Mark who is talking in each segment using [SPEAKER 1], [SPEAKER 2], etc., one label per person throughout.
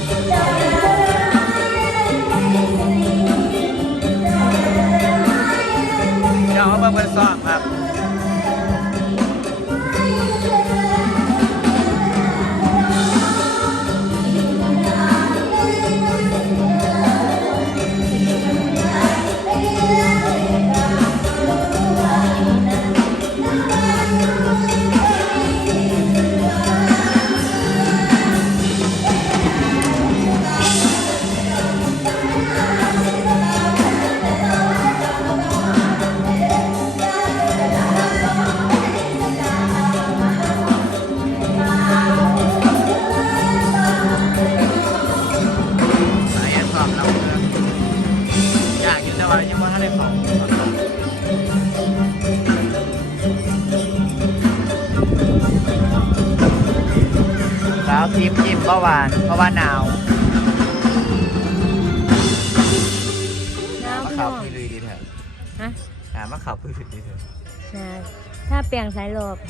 [SPEAKER 1] เดี๋ยวเอาเบอร์สองครับแล้วจิ้มเมื่อวานเพราะว่าหนาวมะขามพี่ลุยดีเถอะฮะมะขามพี่ลุยดีเถอะ
[SPEAKER 2] ใช่ถ้าเปลี่ยนสายลบ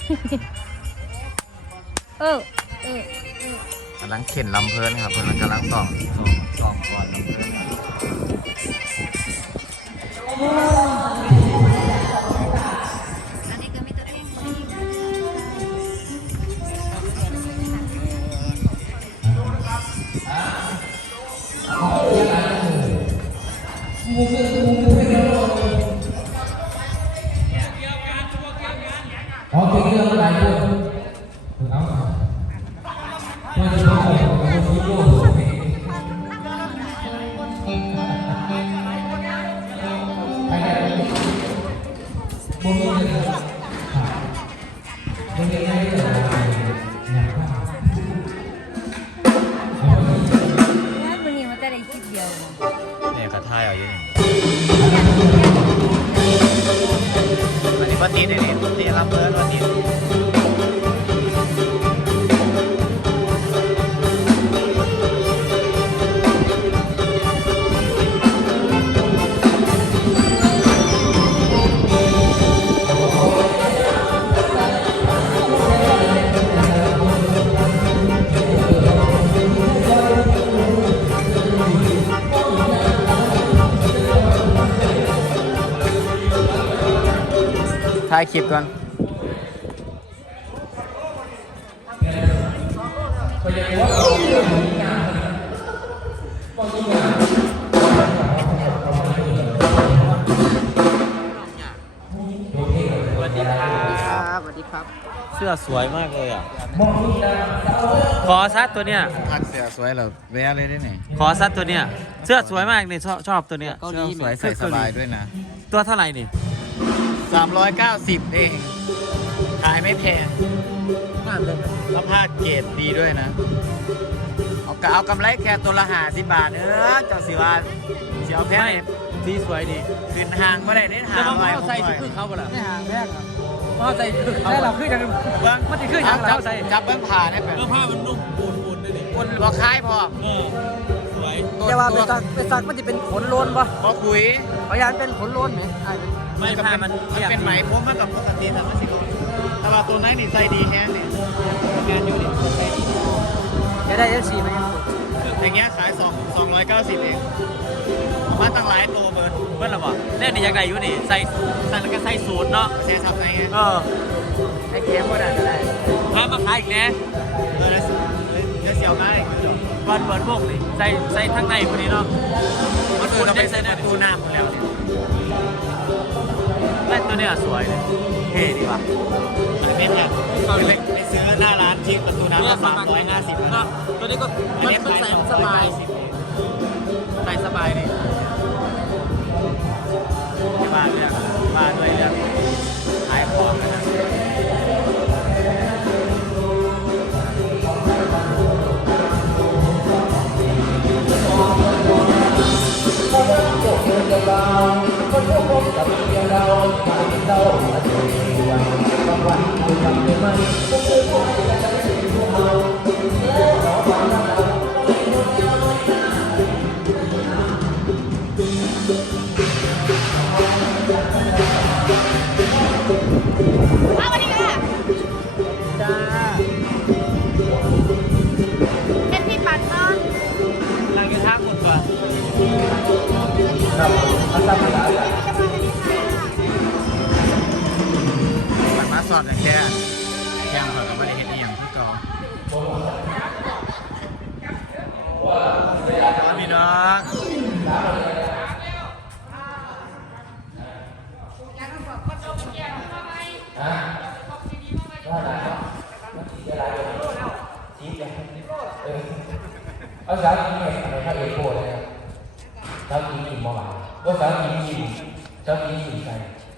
[SPEAKER 1] กำลังเข็นลำเพลินครับกำลังส่องก่อนลำเพลินเนี่ยกระท่ายเอาอยู่นี่วันนี้ปฏิเนี่ยปฏิรับเบิร์ดวันนี้ถ่ายคลิปก่อนสวัสดีครับเสื้อสวยมากเลยอ่ะขอซัดตัวเนี้ยทักเสื้อสวยเหรอแวะเลยได้ไหนขอซัดตัวเนี้ยเสื้อสวยมากนี่ชอบตัวเนี้ยเสื้อสวยใส่สบายด้วยนะตัวเท่าไหร่นี่390เองขายไม่แพงแล้วผ้าเกรดดีด้วยนะเอากำไรแค่ตัวละ50 บาทเจ้าสิว่าเสียวแพงสีสวยดีขึ้นห่างก็ได้เน้นห่างไว้ใส่คือเขาเปล่าไม่ห่างแพงว่าใส่คือเขาได้เราขึ้นกันมันจะขึ้นอย่างเราใส่จับเบื้องผ่าได้แบบผ้ามันนุ่มปูนได้ดิปูนพอคล้ายพอสวยแต่ว่าเป็นสักมันจะเป็นขนล้นป่ะพอคุยพยานเป็นขนล้นไหมไม่ผ้ามันเป็นไหมพวกมันกับปกติแต่มันสิแต่ว่าตัวนั้นนี่ใส่ดีแฮงนี่งานอยู่นี่จะได้F4ไหมอย่างเงี้ยขาย290เองมาตั้งหลายตัวเบิร์ดละบ่เนี่ยนี่อยากได้อยู่นี่ใส่แล้วก็ใส่สูตรเนาะใส่สับไงไอ้เกมก็ได้พามาขายอีกแล้วจะเสียวได้ก่อนเปิดพวกนี่ใส่ทั้งในพอดีเนาะมันควรได้ใส่ในประตูน้ำหมดแล้วเนี่ยแม่ตัวเนี้ยสวยเลยเท่ดีว่ะไม่แพงไปซื้อหน้าร้านที่ประตูน้ำ350เนาะตัวนี้ก็มันใส่สบายใส่สบายดิที่บ้านเรื่องบ้านด้วยเรื่องขายของกันนะอง
[SPEAKER 3] เอาสาวกินเนี่ยถ้าเอโก้เลยครับสาวกินอิ่มบ่หวานว่าสาวกินอิ่มสาวกินอิ่มใจ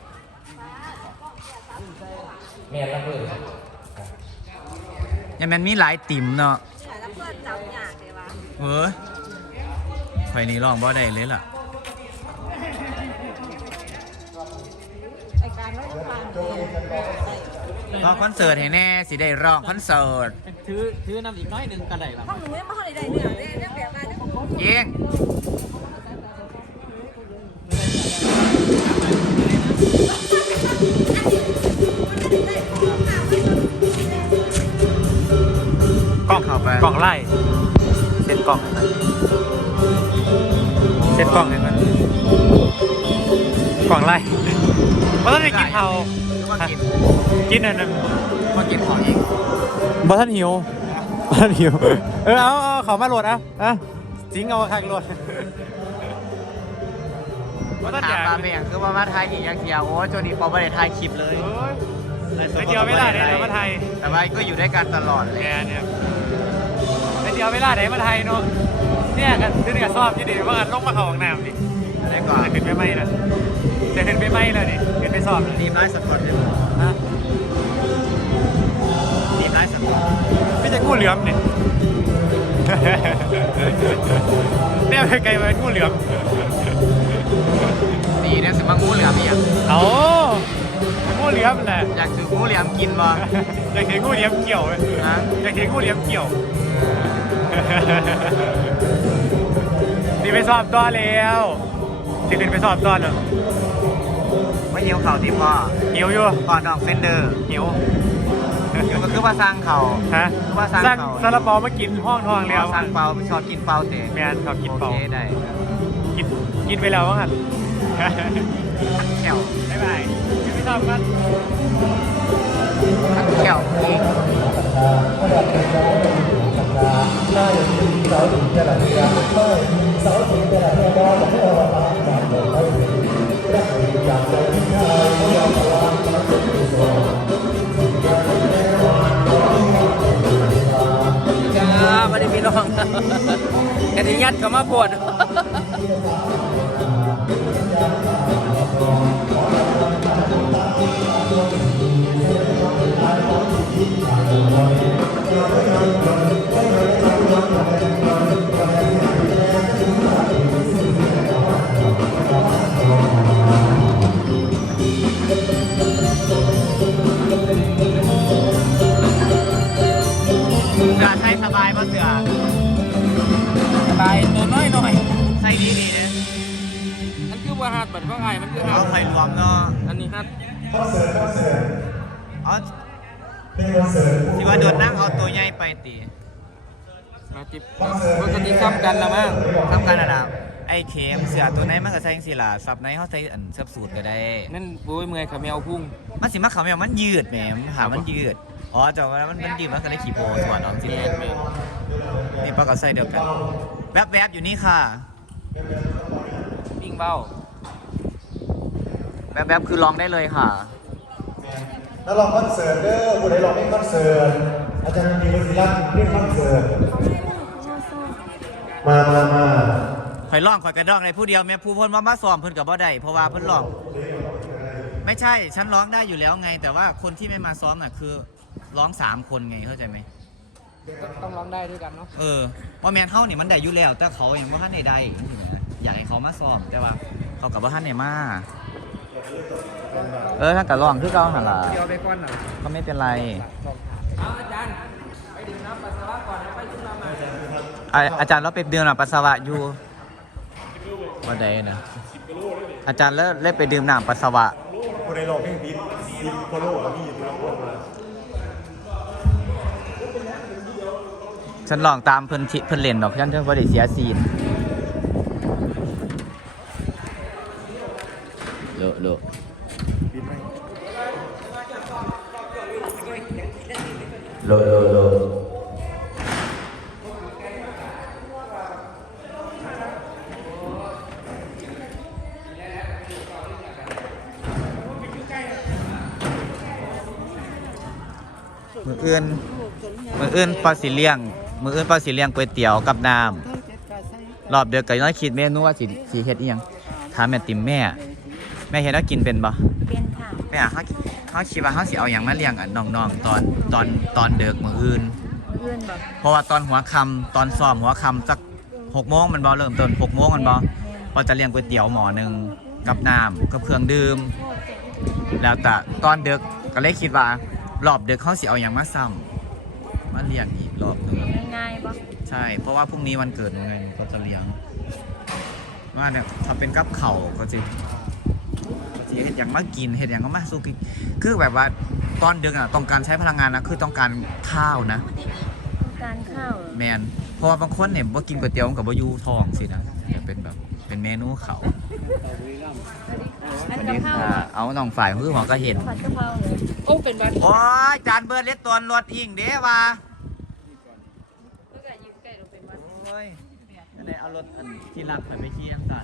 [SPEAKER 3] แม่รับเลย
[SPEAKER 1] ยังมันมีหลายติ่มเนาะเฮ้ยไฟนี้ร้องบ่ได้เลยล่ะร้องคอนเสิร์ตให้แน่สิได้ร้องคอนเสิร์ตถือนำอีกน้อยหนึ่งกันได้หรอ
[SPEAKER 2] ห้องหนูไม่มาห้องใดๆเนี่ยเนี่ยแบบมาเนี่ย
[SPEAKER 1] เย้งกล้องเข้าไปกล้องไล่เซ็ตกล้องให้มันเซ็ตกล้องให้มันกล้องไล่บ่ทันได้กินข้าวกินอันนั้นบ่กินของอีกบ่ทันหิวบ่ทันหิวเอาเขามาโหลดอ่ะสิงเอาคักโหลดบ่ทันอยากปลาเปียงคือว่ามาถ่ายอีกอย่างเดียวโอ้โจนี่พอบ่ได้ถ่ายคลิปเลยไม่เดียวเวลาไหนเรามาไทยแต่ว่าก็อยู่ด้วยกันตลอดเลยเนี่ยไม่เดียวเวลาไหนมาไทยเนาะเนี่ยกันคือเนี่ยชอบที่ดีว่ากันลงมาเข้าห้องน้ำดิได้ก่อนขึ้นไปไหมล่ะจะขึ้นไปไหมเลยดิขึ้นไปสอบทีมไลฟ์สปอร์ตฮะทีมไลฟ์สปอร์ตไม่ใช่กู้เหลือมเนี่ยเนี่ยไปไกลไปกู้เหลือมดีเนี่ยสมังงูเหลือมอีกอย่างเอางูเหลี่ยมแหละอยากถืองูเหลี่ยมกินบ่อยากถืองูเหลี่ยมเกี่ยวไหมฮะอยากถืองูเหลี่ยมเกี่ยวนี่ไปสอบตอนแล้วจะขึ้นไปสอบตอนเหรอไม่หิวเข่าที่พ่อหิวอยู่ก่อนออกเฟนเดอร์หิวก็คือว่าสร้างเข่าฮะว่าสร้างเข่าซาลาเปามากินห้องทองแล้วสร้างเปาชอบกินเปาเตะแมนชอบกินเปาโอเคได้กินไปแล้วว่างั้นแก้วบ๊ายบายยังไม่ทำกันแก้วจ้าไม่ได้พี่น้องกระดิ่งยัดเขามาปวดใช้สบายป่ะเสือสบายตัวน้อยหน่อยใช้ดีเนี่ยมันคือว่าฮัดบัดว่าไงมันคือฮัดใส่รวมเนาะอันนี้ฮัดคอนเสิร์ตอ๋อที่ว่าโดนนั่งเอาตัวใหญ่ไปตีมาจิบปกติซ้ำกันละมั้งซ้ำกันนะไอ้เข็มเสือตัวไหนมันก็ใส่ยังสิล่ะซับไหนเขาใส่อันซับสูตรก็ได้นั่นบุ้ยเมื่อยขาแมวพุ่งมันสิมาขาแมวมันยืดแหมหามันยืดอ๋อแต่ว่ามันยืดมันก็ได้ขี่โพส่วนน้องสินี่ปลากระใส่เดียวกันแวบๆอยู่นี่ค่ะปิ้งเบ้าแวบๆคือลองได้เลยค่ะ
[SPEAKER 4] แล้วลองคอนเสิร์ตเด้อผู้ใดลองเล่นคอนเสิร์ตอาจารย์มีวศิรัตน์เล่นคอนเสิร์ตมา
[SPEAKER 1] ข่อยร้องข่อยกระดองในผู้เดียวแม่ผู้เพิ่นว่ามาซ้อมเพิ่นกับบ่ได้เพราะว่าเพิ่นร้องไม่ใช่ฉันร้องได้อยู่แล้วไงแต่ว่าคนที่ไม่มาซ้อมน่ะคือร้อง3คนไงเข้าใจไหม
[SPEAKER 3] ต้องร้องได้ด้วยกันเนาะ
[SPEAKER 1] ว่าแมนเฮ้านี่มันได้อยู่แล้วแต่เขาเองว่าท่านได้อยากให้เขามาซ้อมแต่ว่าเขากับว่าท่านไหนมาถ้ากับร้องคือเขาหันล่ะ
[SPEAKER 3] เดียวไปก่อนน่ะ
[SPEAKER 1] ก็ไม่เป็นไร
[SPEAKER 3] อาจารย์ไปดื่มน้ำปัสสาวะก่อนแล้วไปขึ้นมา
[SPEAKER 1] อาจารย์เราไปดื่มน้ำปัสสาวะอยู่วันใดนะอาจารย์เล่นไปดื่มน้ำปัสสาวะ
[SPEAKER 4] ผู้ใดลองเพลงดิบโคโลก็มีอยู่ทุกคนมา
[SPEAKER 1] ฉันลองตามเพิ่นเล่นดอกฉันว่าได้เสียซีนโลมืออื่นปลาสิเลี้ยงมืออื่นปลาสิเลี้ยงก๋วยเตี๋ยวกับน้ำรอบเดียวก็น้อยคิดเมนูว่าสิเฮ็ดอีหยังถามแม่ติ๋มแม่เฮ็ดแล้วกินเป็นบ่
[SPEAKER 2] เป็นค่ะ
[SPEAKER 1] แม่เขาคิดว่าเขาสิเอาหยังมาเลี้ยงน้องๆตอนเด็กมื้ออื่น
[SPEAKER 2] เพื่อนแบบ
[SPEAKER 1] เพราะว่าตอนหัวค่ำตอนซ้อมหัวค่ำสัก6 โมงมันบ่เริ่มต้น6 โมงมันบ่พอจะเลี้ยงก๋วยเตี๋ยวหม้อนึงกับน้ำกับเครื่องดื่มแล้วแต่ตอนดึกก็เลยคิดว่ารอบดึกเขาสิเอาหยังมาซ้ำมาเลี้ยงอีกรอบนึง
[SPEAKER 2] ง่ายๆปะ
[SPEAKER 1] ใช่เพราะว่าพรุ่งนี้วันเกิดหนูไงหนูก็จะเลี้ยงว่าเนี่ยถ้าเป็นกับเข่าวก็จะเห็ดอย่างมากินเห็ดอย่างก็มาสู้กินคือแบบว่าตอนดึกอ่ะต้องการใช้พลังงานนะคือต้องการข้าวนะ
[SPEAKER 2] การข้าวเหรอ
[SPEAKER 1] แมนเพราะว่าบางคนเนี่ยว่ากินก๋วยเตี๋ยวกับว่ายูทองสินะจะเป็นแบบเป็นเมนูเขา
[SPEAKER 2] อัน
[SPEAKER 1] วัน
[SPEAKER 2] กะ
[SPEAKER 1] นี้
[SPEAKER 2] เพรา
[SPEAKER 1] เอาน้องฝ่ายคือหมอก็เห็น
[SPEAKER 2] ผัดกะเพราเลยโอ้เป็นวัด
[SPEAKER 1] โอ้ยจานเบิร์ดเล็ดตัวรถอิงเด้ว่า
[SPEAKER 2] แล้วก็ยืมไก่ลงเป็นวัด
[SPEAKER 1] โอ้ยอันไหนเอารถอันที่รักไปเที่ยงกัน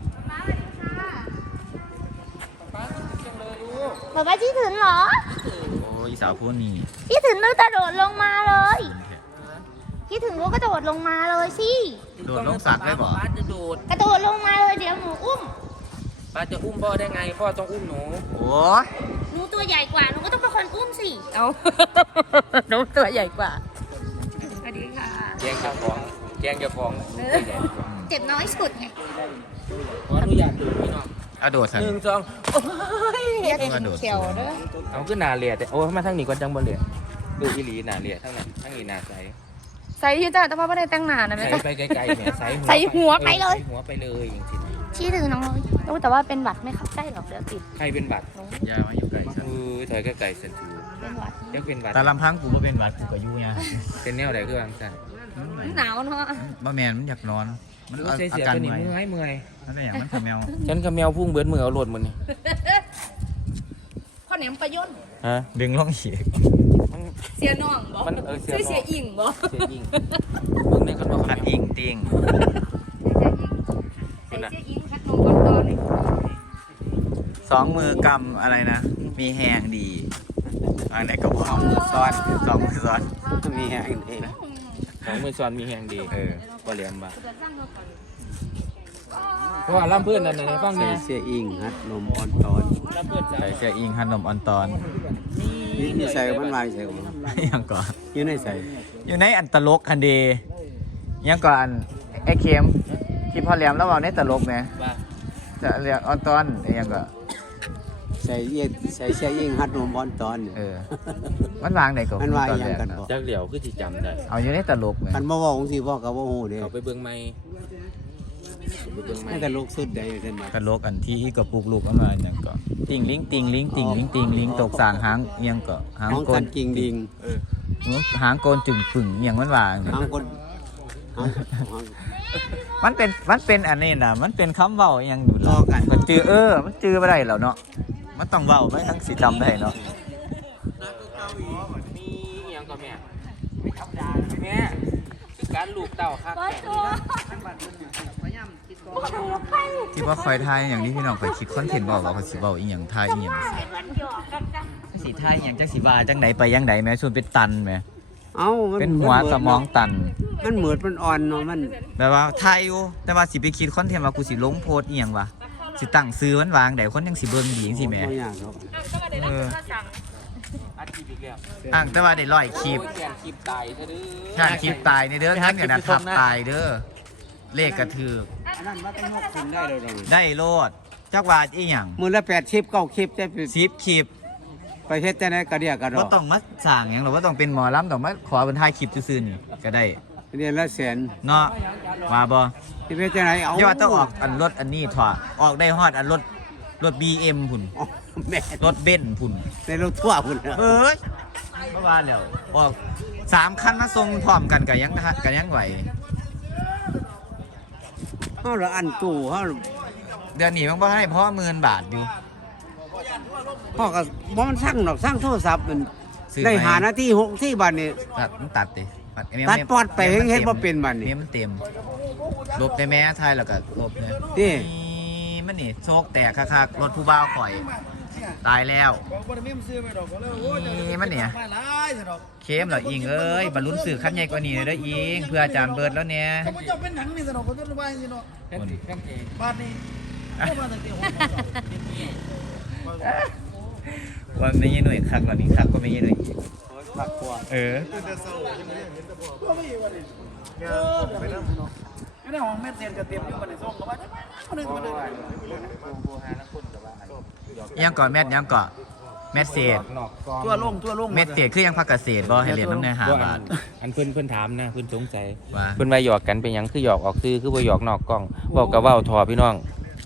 [SPEAKER 5] บอกว่าที่ถึงเหรอ
[SPEAKER 1] โอ้ยสาวผู้นี้
[SPEAKER 5] ที่ถึงต้องกระโดดลงมาเลยที่ถึงก็กระโดดลงมาเลยสิ
[SPEAKER 1] โดดลงสระได้บ่
[SPEAKER 6] ป้าจะโดด
[SPEAKER 5] กระโดดลงมาเลยเดี๋ยวหนูอุ้ม
[SPEAKER 6] ป้าจะอุ้มพ่อได้ไง พ่อต้องอุ้มหนู
[SPEAKER 1] โอ้ย
[SPEAKER 5] หนูตัวใหญ่กว่าหนูก็ต้องเป็นคนอุ้มสิ
[SPEAKER 2] เอาหนูตัวใหญ่กว่าสวัสดีค่ะ
[SPEAKER 6] แกงข้าวของแกงเจ้าของ
[SPEAKER 5] เจ็บน้อยสุดไง
[SPEAKER 6] ขออนุญาตดูพี่น้อง
[SPEAKER 1] เอาโดดสัน
[SPEAKER 6] 1 2 โอ้ย
[SPEAKER 1] กระโดด
[SPEAKER 2] เขียวเด้อ
[SPEAKER 6] เอาขึ้นหนาเลียแต่โอ้มาทางนี้ก็จังบ่เลียดูอีหลีหนาเลียทั้งนั้นทั้งนี้หนาใส
[SPEAKER 2] ใส่ที่จ้าแต่ว่าไม่ได้แต่งหน้านะแม่
[SPEAKER 6] ใส่
[SPEAKER 2] จ้า
[SPEAKER 6] ไปไกลๆเนี่ยใส่
[SPEAKER 2] ใส่หัวไปเลย
[SPEAKER 6] ใส่หัวไปเลยจริง
[SPEAKER 5] ที่ถึงน้องเลยรู้แต่ว่าเป็นหวัดไม่เข้าใกล้หรอกเดี๋ยวติด
[SPEAKER 6] ๆใครเป็นบัตร
[SPEAKER 1] ยามาอยู่ไกลสัน
[SPEAKER 6] ถอยไกลๆเซนทู
[SPEAKER 5] เป็นหวัด
[SPEAKER 6] ยังเป็นบัตร
[SPEAKER 1] แต่ลำพังกูบ่เป็นหวัดกูก็อยู่เนี่ย
[SPEAKER 6] เป็นแนวไหนคือวางสัน
[SPEAKER 2] หนาวเนาะ
[SPEAKER 1] บ่แมนมันอยากนอน มัน
[SPEAKER 6] ใส่
[SPEAKER 1] อา
[SPEAKER 6] เสีย
[SPEAKER 1] การ
[SPEAKER 6] ตัวนี้
[SPEAKER 1] เมื่อย
[SPEAKER 6] เมื่อย
[SPEAKER 1] นั่นแหละอย่างมันทำแมว
[SPEAKER 6] ฉันกับแมวพุ่งเบิดมือเอาโหลดมันนี่
[SPEAKER 2] พ่อแหนมประยุน
[SPEAKER 6] ฮะ
[SPEAKER 1] ดึงลงอีก
[SPEAKER 2] เสียน้องบ่
[SPEAKER 6] มันเสีย
[SPEAKER 2] เสียอิ่งบ่
[SPEAKER 6] เสียยิงเบิ่งในคนบอก
[SPEAKER 1] อัดอิงติง
[SPEAKER 2] ใส่เสียอิ่งคัดนมก้อนตอน
[SPEAKER 1] 2 มือกำอะไรนะ มีแหงดีอะไรก็บอก2 มือซ้อน2 มือซ้อนมีแหงดี
[SPEAKER 6] ของมือสอนมีแหงดี บ่เหลี่ยมบ่
[SPEAKER 2] เกิดสร้างเงินก่อน
[SPEAKER 6] เพราะว่าล่ำเพื่อนนั่นนะฟังแน่
[SPEAKER 7] เสียอิงฮัดนมออนตอน
[SPEAKER 6] ล่ำเพื่อน
[SPEAKER 1] ใส่เสื้ออิงขนมออนตอน
[SPEAKER 7] นี่ใส่มันมาใส่ผม
[SPEAKER 1] ยังก่อน
[SPEAKER 7] ยืนให้ใส่
[SPEAKER 1] อยู่ในอันตลกคันเดยังก่อนไอ้เข็มที่พ่อแหลมแล้วเอาในตลกไหม
[SPEAKER 6] ว่า
[SPEAKER 1] จะเรียกออนตอนยังก็
[SPEAKER 7] ใส่เย็ดใส่เสียอิงฮัดนมออนตอน
[SPEAKER 1] มันวางไหนก็
[SPEAKER 7] มันว่า
[SPEAKER 1] ต
[SPEAKER 7] อ
[SPEAKER 1] อน
[SPEAKER 7] หย่า
[SPEAKER 1] แรง ก
[SPEAKER 7] กัน
[SPEAKER 1] อะ
[SPEAKER 7] บอก
[SPEAKER 6] จักเหลียวคือสิจำได้
[SPEAKER 1] เอาอยู่ในตลกไหม
[SPEAKER 7] กันมาบอกของสิพ่อกับว่าโหเด้
[SPEAKER 6] เขาไปเบิ่งไม่ไปเบิ่งไม่
[SPEAKER 7] ให้แต่ลูกสุดใดเท่านมา
[SPEAKER 1] ตลกอันที่กระปุกลูกเอามาอย่างก็ติงลิงติงลิงติงลิงติงลิงตกสางหางเอียงก็หาง
[SPEAKER 7] น้อง
[SPEAKER 1] โก
[SPEAKER 7] กัน นกิ่งดิง
[SPEAKER 1] หางโกนจึงปึ่งเอียงมันวางเนี่ย
[SPEAKER 7] หางคนหาง
[SPEAKER 1] มันเป็นอันนี้นะมันเป็นคำเว้าอหยังอยู่
[SPEAKER 7] รอกัน
[SPEAKER 1] มันจือมันจือไม่ได้แล้วเนาะมันต้องเว้าไม่ทั้งสีจำได้เนาะ
[SPEAKER 6] มีอหยังก็แม่แม่คือการลูกเต้าคักแม่
[SPEAKER 1] ที่ว่าคอยทายอย่างที่พี่น้องไปคิดคอนเทนต์บอกว่าเขาสิเว้าอีหยังทายอีหยังสิทายอีหยังจังสิว่าจังไดไปยังไดแม่ส่วนเป็นตันแม่
[SPEAKER 7] เอ้ามัน
[SPEAKER 1] เป็นหัวสมองตัน
[SPEAKER 7] มันเหมือดมันอ่อนเนาะมัน
[SPEAKER 1] แบบว่าทายอยู่แต่ว่าสิไปคิดคอนเทนต์ว่ากูสิลงโพสต์อีหยังวะสิตั้งซื้อมันวางไดคนยังสิเบิ่งดีจังซี่แหม่
[SPEAKER 7] บ่ยากหรอก
[SPEAKER 1] เออ
[SPEAKER 6] อาชีพอีกแล้ว
[SPEAKER 1] อ้างแต่ว่าได้ร้อยคลิป
[SPEAKER 6] แกนคลิปตายซะเด้อ
[SPEAKER 1] ถ้าคลิปตายในเด้อทั้งอย่างนั้นทับตายเด้อเลขกระถือ
[SPEAKER 7] อันนั้นว่าต้อง6คนได้เลย
[SPEAKER 1] ได้โลดจักว่าอีหยัง
[SPEAKER 7] มื้อละ8คลิป9คลิปแต่
[SPEAKER 1] 10คลิป
[SPEAKER 7] ไปเฮ็ดจังได๋ก็เรียกกันด
[SPEAKER 1] บ่
[SPEAKER 7] อก
[SPEAKER 1] ต้องมาสร้างหยังหรอกว่าต้องเป็นหมอลำต้องมาขอเป็นถ่ายคลิปซื่อๆนี่ก็ได้
[SPEAKER 7] เรียนละแสน
[SPEAKER 1] เนาะว่าบ่
[SPEAKER 7] สิไปจังได๋เอา
[SPEAKER 1] อย่าว่าต้องออกอันรถอันนี้ถอออกได้ฮอดอันรถ BM พุ่น
[SPEAKER 7] อ๋อแม่
[SPEAKER 1] รถเบนซ์พุ่น
[SPEAKER 7] ในรถทั่วพุ่น
[SPEAKER 1] เอ้ยบ่ว่าแล้วออก3คันมาส่งพร้อมกันก็ยังไหว
[SPEAKER 7] เฮาละอันตู้เฮา
[SPEAKER 1] เดือนนี้มันบ่ให้พอ10,000 บาทอยู่
[SPEAKER 7] พ่อก็บ่มันสั่งดอกสั่งโทรศัพท์มัน
[SPEAKER 1] ซื้อ
[SPEAKER 7] ได้
[SPEAKER 1] ไหม
[SPEAKER 7] หานาที6ที่บัดนี้
[SPEAKER 1] มันตัดดิ
[SPEAKER 7] ตัดปอดไปเฮ็ดบ่เป็นบัดนี้
[SPEAKER 1] เมมมันเต็มลบได้แม้ทายแล้วก็ลบเนี่ย
[SPEAKER 7] นี่
[SPEAKER 1] มันนี่โชคแตกคักๆรถผู้บ่าวข่อยตายแล้ว
[SPEAKER 7] บอกว่าไม่ซื้อไปดอกก็เลยโอ้ย
[SPEAKER 1] นี่มันเนี่ย
[SPEAKER 7] ไม่ร้ายสิดอก
[SPEAKER 1] เข้มเหรออิงเอ้ยบรรลุนสื่อขั้นใหญ่กว่านี้เลยเด้ออิงเพื่ออาจารย์เบิร์ดแล้วเนี่ย
[SPEAKER 7] เขาจะเป็นหนังนี่สิดอกเขาจะระบายสิดอกบ้านนี้ก็มาตั้งแต่หัว
[SPEAKER 1] ว่าไม่ยี่หน่วยคักกว่านี้คักก็ไม่ยี่หน่วยคักกว่า
[SPEAKER 7] ไม่ได้ห้องเม็ดเซียนกับเต็มอยู่บันไดส่งเข้ามาได้ไหมคนหนึ่งคนหนึ่ง
[SPEAKER 1] ยังก่อนแมทยังก่อนแมทเศษ
[SPEAKER 7] ทั่วโลง
[SPEAKER 1] เมดเศษคือยังพักเกษตรบ่ให้เรียนน้ำเนื้อหาบาท
[SPEAKER 6] อันเพิ่นถามนะเพิ่นสงสัย
[SPEAKER 1] ว่า
[SPEAKER 6] เพิ่นว่าหยอกกันเป็นหยังคือหยอกออกซื้อคือบ่หยอกนอกกล้องเว้าก็เว้าทอพี่น้อง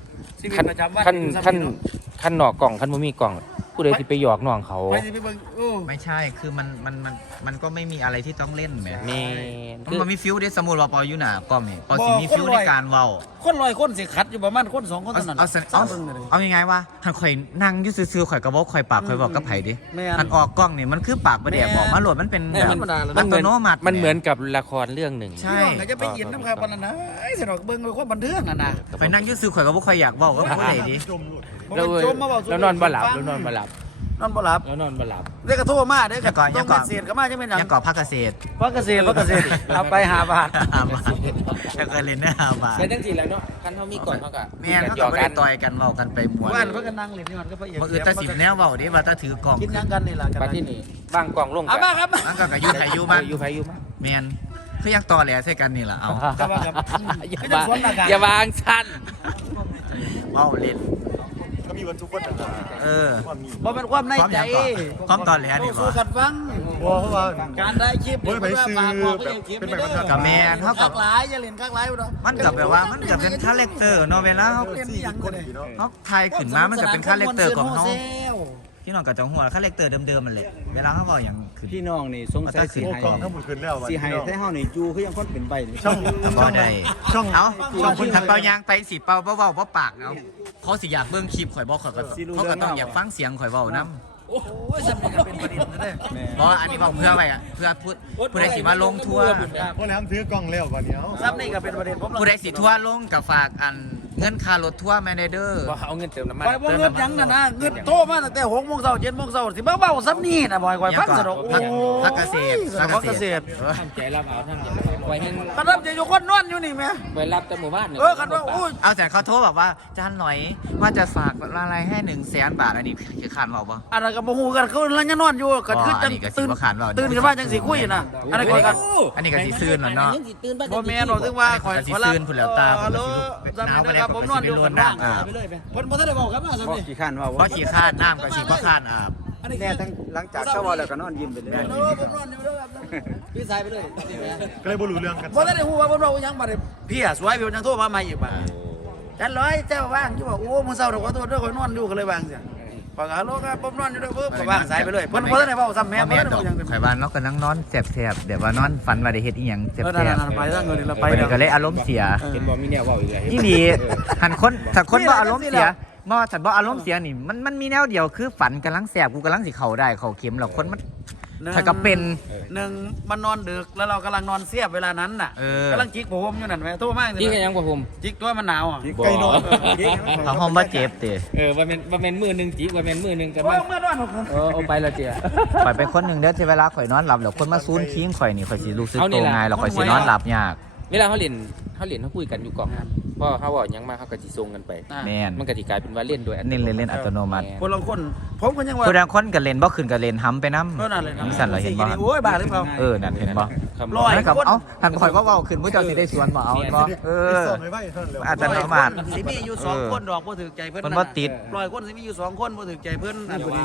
[SPEAKER 6] คันนอกกล้องคันบ่มีกล้องผู้ใดสิไปหยอกน้องเขา
[SPEAKER 7] ไปสิไปเบิ่งโอ้
[SPEAKER 1] ไม่ใช่คือมันก็ไม่มีอะไรที่ต้องเล่นแหม
[SPEAKER 6] แม่น
[SPEAKER 1] มันมีฟิวเดสมุนว่าปออยู่หน้ากล้องนี่ปอสิมีฟิวในการเว้า
[SPEAKER 7] คนลอยคนสิขัดอยู่ประมาณคน2คนเท่านั้น
[SPEAKER 1] เอายังไงวะหันข่อยนั่งอยู่ซื่อๆข่อยกระบอกข่อยปากข่อยบอกกับไผดิหันออกกล้องนี่มันคือปากประเดี๋ยวบอกมาโหลดมันเป็นแบบอัตโนมัติ
[SPEAKER 6] มันเหมือนกับละครเรื่องหนึ่ง
[SPEAKER 1] ใช่
[SPEAKER 7] ก็จะไปยินน้ำครับปานนั้นนะไอ้สิดอกเบิ่งความบันเทิงน่ะนะ
[SPEAKER 1] ไปนั่งอยู่ซื่อข่อยก็บ่ค่อยอยากเว้ากับผู้ใดดิ
[SPEAKER 6] แล้วนอนบ่หลับแล้วนอนบ่หลับ
[SPEAKER 7] นอนบ่หลับ
[SPEAKER 6] แล้วนอนบ่หลับ
[SPEAKER 7] เด็กกระโทรมาเด็กต้องเกษตรก็มาจะเป็นหนัง
[SPEAKER 1] ยังก่อพักเกษตร
[SPEAKER 7] พักเกษตรเอาไป5 บาท
[SPEAKER 1] 5 บาทแล้วก็เล่นได้5 บาท
[SPEAKER 6] เป็นจังซี่แหล้วเนาะคันเฮามีก่อนเฮาก็
[SPEAKER 1] แม่นเขาก็บ่ได้ต่อยกันเว้ากันไปม่วน
[SPEAKER 7] ว่านเพิ่นก็นั่งเล่นนี่มันก็ไปเอก
[SPEAKER 1] บ่อื่นแต่สิแนวเว้าดิว่าถ้าถือกล้อง
[SPEAKER 7] กินยังกันนี่ล่ะ
[SPEAKER 6] บัดที่นี่วางกล้องลง
[SPEAKER 7] เอามาครับ
[SPEAKER 1] มันก็อยู่ไผอยู่มัน
[SPEAKER 6] อยู่ไผอยู่มา
[SPEAKER 1] แม่นคือยังต่อแหลใส่กันนี่ล่ะเอา
[SPEAKER 6] อย่าวางชั้น
[SPEAKER 1] เว้าเล่น
[SPEAKER 4] ก็มีวันทุกคนนะครับ
[SPEAKER 1] เออ
[SPEAKER 7] บ่เป็นความในใจ
[SPEAKER 1] ความตอนแหลนี่บ่
[SPEAKER 7] สู้กันฟัง
[SPEAKER 4] เพราะว่า
[SPEAKER 7] การได้คลิป
[SPEAKER 4] โอ้ยไปซื้อ
[SPEAKER 7] ฝากบอกไปเก็บ
[SPEAKER 4] เป็น
[SPEAKER 7] นี่
[SPEAKER 4] แบบ
[SPEAKER 7] เด้อ
[SPEAKER 1] กับแม่นเท่ากับ
[SPEAKER 7] หลายอย่าเล่นคักหลายบ่เนาะ
[SPEAKER 1] มันกับแบบว่ามันกับเป็นคาแรคเตอร์เนาะเวลาเขา
[SPEAKER 7] เล่นอีหยังก็ได้
[SPEAKER 1] เขาไทยขึ้นมามันจะเป็นคาแรคเตอร์ของเขาที่น้องกับจังหัวคาแรคเตอร์เดิมๆมันแหละเวลาเขาบอกอย่างขึ้น
[SPEAKER 8] พี่น้องนี่สงสัยสิ
[SPEAKER 4] โอ้
[SPEAKER 8] ให้
[SPEAKER 4] กล่องทั้งหมดคืนแล้ววัน
[SPEAKER 8] สิ
[SPEAKER 4] นี้
[SPEAKER 8] ให้แต่เฮานี่จูคือยังคนเป็นใบนี่
[SPEAKER 4] ช่อง
[SPEAKER 1] ก็ได้
[SPEAKER 4] ช่อง
[SPEAKER 1] เอาช่องคุณทักเปายางไปสิเปาเบาๆเพราะปากเอาเขาสิอยากเบิ่งคลิปข่อยบอกเขาก็เขาก็ต้องอยากฟังเสียงข่อยเบานํ
[SPEAKER 7] โอ้ยจำเป็นก็เป็นประเด็นนะเด้อ
[SPEAKER 1] เพราะอันนี้บอกเพื่อไว้อะเพื่อผู้ใดสิมาลงทัวร์
[SPEAKER 4] เพราะแล้วถือกล้องแล้ววันนี้เอา
[SPEAKER 7] ซ้ำนี่ก็เป็นประเด็นผม
[SPEAKER 1] ผู้ใดสิทัวร์ลงกับฝากอันเงินค่ารถทัวร์แมเนเดอร์
[SPEAKER 6] บ่เอาเงินเติมน้ำมัน
[SPEAKER 7] ไปบ่เงินหยังน่ะนะเงินโทรมาตั้งแต่6 โมงเช้า7 โมงเช้าสิมาเว้าซ้ำนี่น่ะบ่ให้ข่อยฟังซะดอกโอ้ย
[SPEAKER 1] พักเกษตร
[SPEAKER 7] พักเกษตร
[SPEAKER 6] ทำใจรับเอาทำใจไว้ให้
[SPEAKER 7] กันรับจะอยู่คนนอนอยู่นี่แม่
[SPEAKER 6] ไว้รับแต่หมู่บ้าน
[SPEAKER 7] กันว่าโอ้ย
[SPEAKER 1] เอาแต่เขาโทรแบบว่าจานหน่อยว่าจะฝากอะไรให้100,000 บาทอันนี้คือขาดเปล่าปะ
[SPEAKER 7] อันนั้นก็บ่ฮู้กันเขาลังจะนอนอยู่ก็คือจังตื่นขึ้นมาจังสิคุยนะอันนั้นก็กัน
[SPEAKER 1] อันนี้ก็สิซื่นแล้วเนาะ
[SPEAKER 7] บ่แม่นบอกถึงว่าข่อย
[SPEAKER 1] ก็สิซื่นพุ่นแล้วตา
[SPEAKER 7] ฮัลโหล
[SPEAKER 1] หนาวไปแล้ว
[SPEAKER 7] ผม
[SPEAKER 1] ก็
[SPEAKER 7] นอน
[SPEAKER 1] สิ
[SPEAKER 7] อยู่
[SPEAKER 1] ไป
[SPEAKER 7] กั
[SPEAKER 1] ล้
[SPEAKER 7] น
[SPEAKER 1] วน
[SPEAKER 7] ว่าง
[SPEAKER 1] น้ำอาบ
[SPEAKER 7] เพิ่นบ่ทันได้บอกครับว่าซั่น
[SPEAKER 8] บ่
[SPEAKER 7] นี่
[SPEAKER 8] ขี้ข้านว่า
[SPEAKER 1] เพราะขี้คาดน้ำก็สิบ่คาดอาบ
[SPEAKER 8] แน่ทั้งหลังจากเช้าว่าแล้วก็นอนยิ้มไปเลย
[SPEAKER 7] ผมนอนอยู่เด้อครับพี่สายไปเลย
[SPEAKER 4] ก็เลยบ่รู้เรื่องกัน
[SPEAKER 7] บ่ทันได้ฮู้ว่าเพิ่นว่าหยังบัดนี้พี่สวยพี่ยังโทรมาใหม่อีกบ่าจันร้อยเจ้าว่างอยู่บ่โอ้มื้อเช้าขอโทษเด้อข่อยนอนอยู่ก็เลยวางเสียพอฮัลโหลครับผมนอนอยู่เด้อปึ๊บก็วางสายไปเลยเพิ่นบ่ทันได้เว้าซ้ำแม่บ่
[SPEAKER 1] แม่
[SPEAKER 7] ทันได้
[SPEAKER 1] ดอก
[SPEAKER 7] เว้าหยังกัน
[SPEAKER 1] ข่อยว่าเนาะก็นั่งนอนแสบๆเดี๋ยวว่านอนฝันว่าได้เฮ็ดอีหยังแสบ
[SPEAKER 7] นั่นๆไปซะเงินนี่เราไป
[SPEAKER 1] ๆวัน
[SPEAKER 7] แล้
[SPEAKER 1] นี้
[SPEAKER 7] ว
[SPEAKER 1] ก็เลยอารมณ์เสีย
[SPEAKER 6] เห็นบ่มีแนวเว้าอีกแล้ว
[SPEAKER 1] ที่ดีหันคนถ้าคนบ่อารมณ์เสียบ่ถ้าบ่อารมณ์เสียนี่มันมีแนวเดียวคือฝันกำลังแสบกูกำลังสิเข้าได้เข้าเข็มแล้วคนมันถ้าก็เป็น
[SPEAKER 7] หนึ่งมันนอนดึกแล้วเรากำลังนอนเสียบเวลานั้นน่ะ
[SPEAKER 1] ก
[SPEAKER 7] ำลังจิกผมอยู่นั่นแหมโทรมาก
[SPEAKER 6] นี่คือยังบ่ผม
[SPEAKER 7] จิกตัวมันหนาวอ่ะ
[SPEAKER 4] ไก่นอน
[SPEAKER 1] เขาห้องบ่เจ็บติ
[SPEAKER 6] ว่าแม่นมือนึงจีว่าแม่นมือนึงกัน
[SPEAKER 7] โอ้
[SPEAKER 6] มาย
[SPEAKER 7] เมื่อนอน
[SPEAKER 6] เอาไปละเจีย
[SPEAKER 1] ข่อยเป็นคนหนึงเด้อที่เวลาข่อยนอนหลับแล้วคนมาซูนคิงข่อยนี่ข่อยสิรู้สึกตัวง่ายแล้วข่อยสินอนหลับยาก
[SPEAKER 6] เวลาเขาเล่นเขาคุยกันอยู่กล่องเพราะเขาบอกยังมาเขาก็สิส่งกันไป
[SPEAKER 1] แม่น
[SPEAKER 6] มันก็สิกลายเป็นว่าเล่นโดย
[SPEAKER 1] อันนี้เล่นอัตโนมัติ
[SPEAKER 7] คนละคนผมก็ยังว่า
[SPEAKER 1] ผู้ใดคนก็เล่นบ่ขึ้นก็เล่นห้ำไปนำ
[SPEAKER 7] เท่านั้นเลยนะ
[SPEAKER 1] สั่นเราเห็นบ่
[SPEAKER 7] โอ้ยบ้าหรือเปล่า
[SPEAKER 1] นั่นเห็นบ่
[SPEAKER 7] ร้อย
[SPEAKER 1] แล้วก็เอ้าหันข่อยว่าเว้าขึ้นผู้เจ้าสิได้สวนบ่เอาบ่
[SPEAKER 4] สอนไว้ไว้เท่านั้นแล้ว
[SPEAKER 1] อัตโนมัติ
[SPEAKER 7] สิมีอยู่2คนดอกบ่ถือใจเพิ่น
[SPEAKER 1] เพิ่นบ่ติด
[SPEAKER 7] 100 คนสิมีอยู่2 คนบ่ถือใจเพิ่น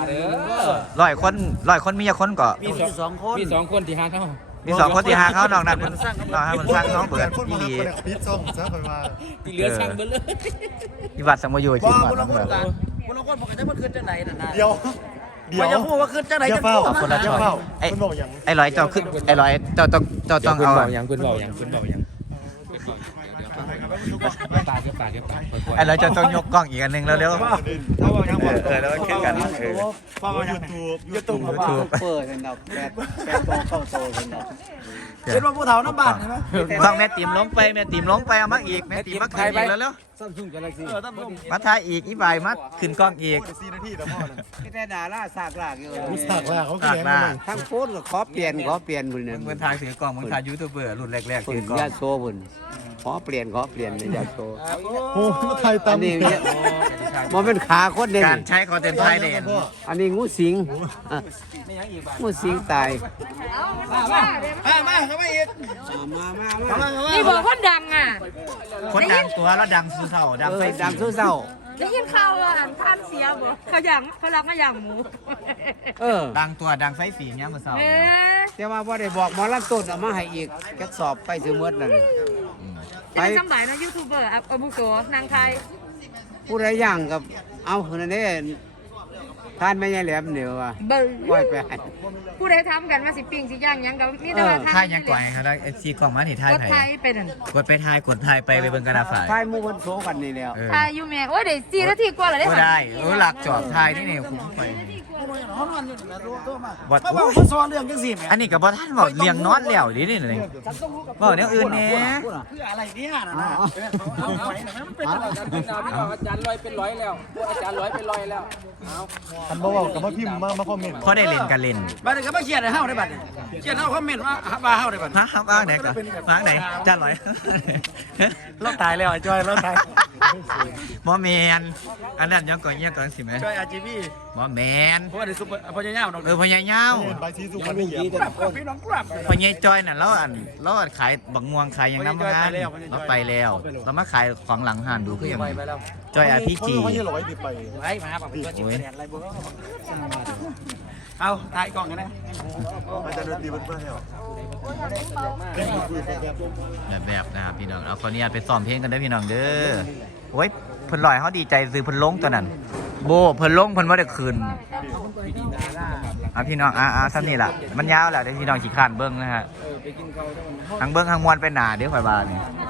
[SPEAKER 1] 100 คนมีจักคนก็
[SPEAKER 7] มีอยู่2 คน
[SPEAKER 6] มี2คนที่หาเขา
[SPEAKER 1] มี2 คนที่หาเขานอกนั้นมันสร้างมันสร้างเขาเบิด
[SPEAKER 4] คน
[SPEAKER 1] อี
[SPEAKER 4] มา
[SPEAKER 1] หลี
[SPEAKER 4] คนพิษซ่องซะคนมา
[SPEAKER 6] ที่เหลือช่างเบิ่เลย
[SPEAKER 1] ที่วัดสังวโย
[SPEAKER 7] บ่
[SPEAKER 1] คิด
[SPEAKER 7] ค
[SPEAKER 1] ว่าน
[SPEAKER 7] ละคนกันคนละคนบ่ก็จะมันขึ้นจังได๋นั่นน่ะ
[SPEAKER 4] เดี๋ยว
[SPEAKER 7] ว่าจะพูดว่าขึ้นจังได๋
[SPEAKER 4] อย่า
[SPEAKER 7] จัง
[SPEAKER 4] เฝ้า
[SPEAKER 7] โต
[SPEAKER 1] คนละ
[SPEAKER 4] อย่า
[SPEAKER 1] ช่อง
[SPEAKER 4] เฝ้า
[SPEAKER 1] ไอ้
[SPEAKER 4] คุณบอกอย่าง
[SPEAKER 1] ไอ้ร้อยเจ้าขึ้นไอ้ร้อยเจ้าต้อง
[SPEAKER 6] คุณ
[SPEAKER 1] เอา
[SPEAKER 6] บอกยังคุณบอกยังปาก
[SPEAKER 1] ไอ้ร้อยเจ้าต้องยกกล้องอีกอันนึงแล้วเร็วแล้วขึ้นกัน
[SPEAKER 4] ฟังยูทูบ
[SPEAKER 1] YouTube
[SPEAKER 8] เปิดกันดอกแปดโตเข้าโตกันดอก
[SPEAKER 7] เป็นว่าผู้เฒ่าน้ำบ้านใช่ไหม
[SPEAKER 1] ต้องแม่ติ๋มลงไปแม่ติ๋มลงไปเอามาอีกแม่ติ๋มมาขึ้นอีกแล้ว
[SPEAKER 8] ซัมซุงกาแล็กซี่
[SPEAKER 1] มาถ่ายอีกอีบายมาขึ้นกล้องอีก
[SPEAKER 4] 4 นาทีแต่พ่อน่ะ
[SPEAKER 8] ไม่ได้ด่าล่าซากลากอยู่
[SPEAKER 4] มีสากลาเขา
[SPEAKER 1] ตาก
[SPEAKER 4] แข็ง
[SPEAKER 1] หน้า
[SPEAKER 4] เลย
[SPEAKER 8] ทั้งโพสต์ก็ขอเปลี่ยนพุ่นน่ะ
[SPEAKER 1] เมื่อถ่ายถือกล้องเมื่อถ่ายยูทูบเบอร์รุ่นแรกๆ
[SPEAKER 8] พุ่
[SPEAKER 1] ถื
[SPEAKER 8] น
[SPEAKER 1] อกล้อง
[SPEAKER 8] ยาโซพุ่นขอเปลี่ยนในยาโซ
[SPEAKER 4] โอ้ไทย
[SPEAKER 8] อั
[SPEAKER 4] ตำ
[SPEAKER 8] นนี้เนี่ยมันเป็นขาคนเด่น
[SPEAKER 1] การใช้คอนเทนต์ไทยเด่น
[SPEAKER 8] อันนี้งูสิงงูสิงตาย
[SPEAKER 7] มาเข้ามาอีก
[SPEAKER 2] นี่บอกคนดังอ่ะ
[SPEAKER 1] คนดังตัวแล้วดังสู้เศร้าดังไฟ
[SPEAKER 8] ดังสู้เศร้า
[SPEAKER 2] ได้ยินข่าวว่าท่านเสียบ่เขารักมาอย่างหมู
[SPEAKER 1] ดังตัวดังไฟสีเนี้ยมือเศร้า
[SPEAKER 2] เออ
[SPEAKER 8] แต่ว่าบ่ได้บอกหมอลำต้นเอามาให้อีกจักสอบไปซื้อหมดนั่น
[SPEAKER 2] จะเป็นสำบายนะยูทูบเบอร์อาบุโกนางไทย
[SPEAKER 8] ผู้ใดย่างกับเอานั่นเด้ทานไม่ใช่แหลมเหนียวว่ะ
[SPEAKER 2] เบอร์
[SPEAKER 8] ปล่อยไปให้
[SPEAKER 2] ผู้ใดทำกันว่าสิปิ้งสิย่างหยังกับมีแต่ว่า
[SPEAKER 1] ถ่ายยังก่อยเขาได้เอฟซีกล่องมาที่ถ่าย
[SPEAKER 2] ก็
[SPEAKER 1] ไท
[SPEAKER 2] ไท
[SPEAKER 1] ย
[SPEAKER 2] ยเป็น
[SPEAKER 1] กดไปถ่ายกดถ่ายไปเบิ่งกระดาษฝ่าย
[SPEAKER 8] ทายหมู่เพิ่นโซกันนี่แล้ว
[SPEAKER 2] ไทยอยู่แม่โอ้ยเดี๋ยว4 นาทีกว่าแล้วได้
[SPEAKER 1] ก็ได้หลักจอบถ่ายนี่เนี่ยคุ้มไป
[SPEAKER 7] ห้องนอนอยู่นี่แม่โทรมา
[SPEAKER 1] วัด
[SPEAKER 7] มาบอกมาสอนเรื่องจังซี่แม่
[SPEAKER 1] อันนี้กับบ่ท่านบอกเลี้ยงนอนแล้วดินี่เลยบอกแนวอื่นแหน่
[SPEAKER 7] คืออะไรเนี่ยนะ
[SPEAKER 6] เอามันเป็นอะไรกันพี่น้องอาจารย์ลอยเป็นร้อยแล้วอาจารย์ลอยเป็นร้อยแล้วเอา
[SPEAKER 4] คันบ่เว้ากับมาพิมพ์มาคอมเมนต์
[SPEAKER 1] พอได้เล่นกันเล่น
[SPEAKER 7] บัดนี้ก็มาเขียนให้เฮาได้บัดนี้เขียนเฮาคอมเมนต์ว่าเฮาได้บัด
[SPEAKER 1] ฮะว่างไหนก่อนว่างไหนจ้าลอยเราตายแล้วจอยเราตายบ่แมนอันนั้นยังก่อนยังก่อนสิแม่
[SPEAKER 7] ช่วย RGB
[SPEAKER 1] บ่แมน
[SPEAKER 7] เพราะว่าได้ซุปเปอร์พญายาวดอก
[SPEAKER 1] พญายาว
[SPEAKER 4] ใบสีสุพรรณไม่เหยียบ
[SPEAKER 7] พี่น้องกราบ
[SPEAKER 1] พญายจอยน่ะเราอันขายบักม่วงขายอย่างน้ำมันเราไปแล้วเรามาขายของหลังห้านดูคืออย่างนี้จอยอาพีจี
[SPEAKER 4] เขาไม่ใช่ร้อยติดไป
[SPEAKER 7] ไว้มาบอกเป็นตัวจริงอะไรบ่เอาถ่ายกล้องกันนะ
[SPEAKER 4] อาจารย์ดนตรีเพิ่นมาแล้ว
[SPEAKER 1] แบบนะครับพี่น้องเอาขออนุญาตไปซ้อมเพลงกันได้อพี่น้องเด้อโอ้ยเพิ่นลอยเขาดีใจซื้อเพิ่นลงตัวนั้นโบเพิ่นลงเพิ่นว่าได้คืนพี่น้องซ้ำนี่ล่ะมันยาวแหละเดี๋ยวพี่น้องขี้ข้านเบิ้งนะฮะทางเบิ้งทางมวนไปหนาเดี๋ยวข่อยบานี่